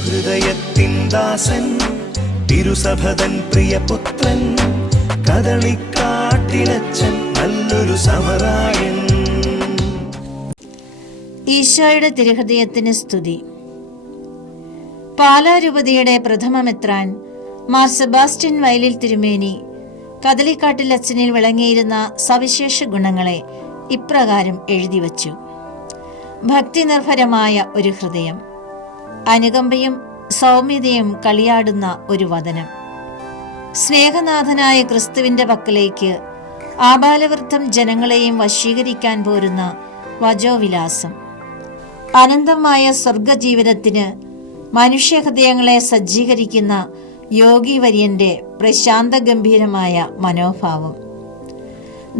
ഹൃദയത്തിൻ ദാസൻ തിരുസഭതൻ പ്രിയപുത്രൻ കദളിക്കാട്ടിലച്ചൻ നല്ലൊരു സമരായൻ. ഈശോയുടെ തിരുഹൃദയത്തിന് സ്തുതി. പാലാരൂപതയുടെ പ്രഥമമെത്രാൻ മാർ സെബാസ്റ്റ്യൻ വയലിൽ തിരുമേനി കദലിക്കാട്ടിൽ അച്ഛനിൽ വിളങ്ങിയിരുന്ന സവിശേഷ ഗുണങ്ങളെ ഇപ്രകാരം എഴുതിവച്ചു. ഭക്തി നിർഭരമായ ഒരു ഹൃദയം. അനുകമ്പയും സൗമ്യതയും കളിയാടുന്ന ഒരു വദനം സ്നേഹനാഥനായ ക്രിസ്തുവിന്റെ പക്കലേക്ക് ആബാലവൃദ്ധം ജനങ്ങളെയും വശീകരിക്കാൻ പോരുന്ന വജോവിലാസം അനന്തമായ സ്വർഗജീവിതത്തിന് മനുഷ്യഹൃദയങ്ങളെ സജ്ജീകരിക്കുന്ന യോഗി വര്യന്റെ പ്രശാന്ത ഗംഭീരമായ മനോഭാവം.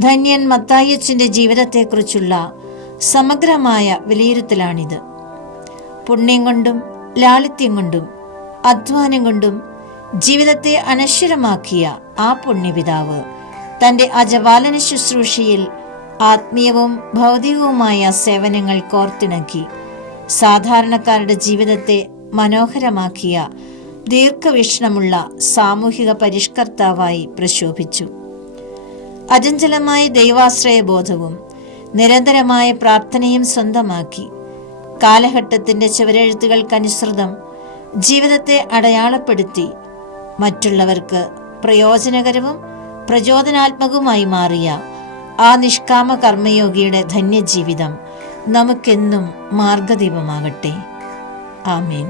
ധന്യൻ മത്തായച്ചന്റെ ജീവിതത്തെക്കുറിച്ചുള്ള സമഗ്രമായ വിലയിരുത്തലാണിത്. പുണ്യം കൊണ്ടും ലാളിത്യം കൊണ്ടും അധ്വാനം കൊണ്ടും ജീവിതത്തെ അനശ്വരമാക്കിയ ആ പുണ്യപിതാവ് തന്റെ അജവാലന ശുശ്രൂഷയിൽ ആത്മീയവും ഭൗതികവുമായ സേവനങ്ങൾ കോർത്തിണക്കി സാധാരണക്കാരുടെ ജീവിതത്തെ മനോഹരമാക്കിയ ദീർഘവീക്ഷണമുള്ള സാമൂഹിക പരിഷ്കർത്താവായി പ്രശോഭിച്ചു. അചഞ്ചലമായ ദൈവാശ്രയ ബോധവും നിരന്തരമായ പ്രാർത്ഥനയും സ്വന്തമാക്കി കാലഘട്ടത്തിന്റെ ചുവരെഴുത്തുകൾക്കനുസൃതം ജീവിതത്തെ അടയാളപ്പെടുത്തി മറ്റുള്ളവർക്ക് പ്രയോജനകരവും പ്രചോദനാത്മകവുമായി മാറിയ ആ നിഷ്കാമ കർമ്മയോഗിയുടെ ധന്യജീവിതം നമുക്കെന്നും മാർഗദീപമാകട്ടെ ആമേൻ.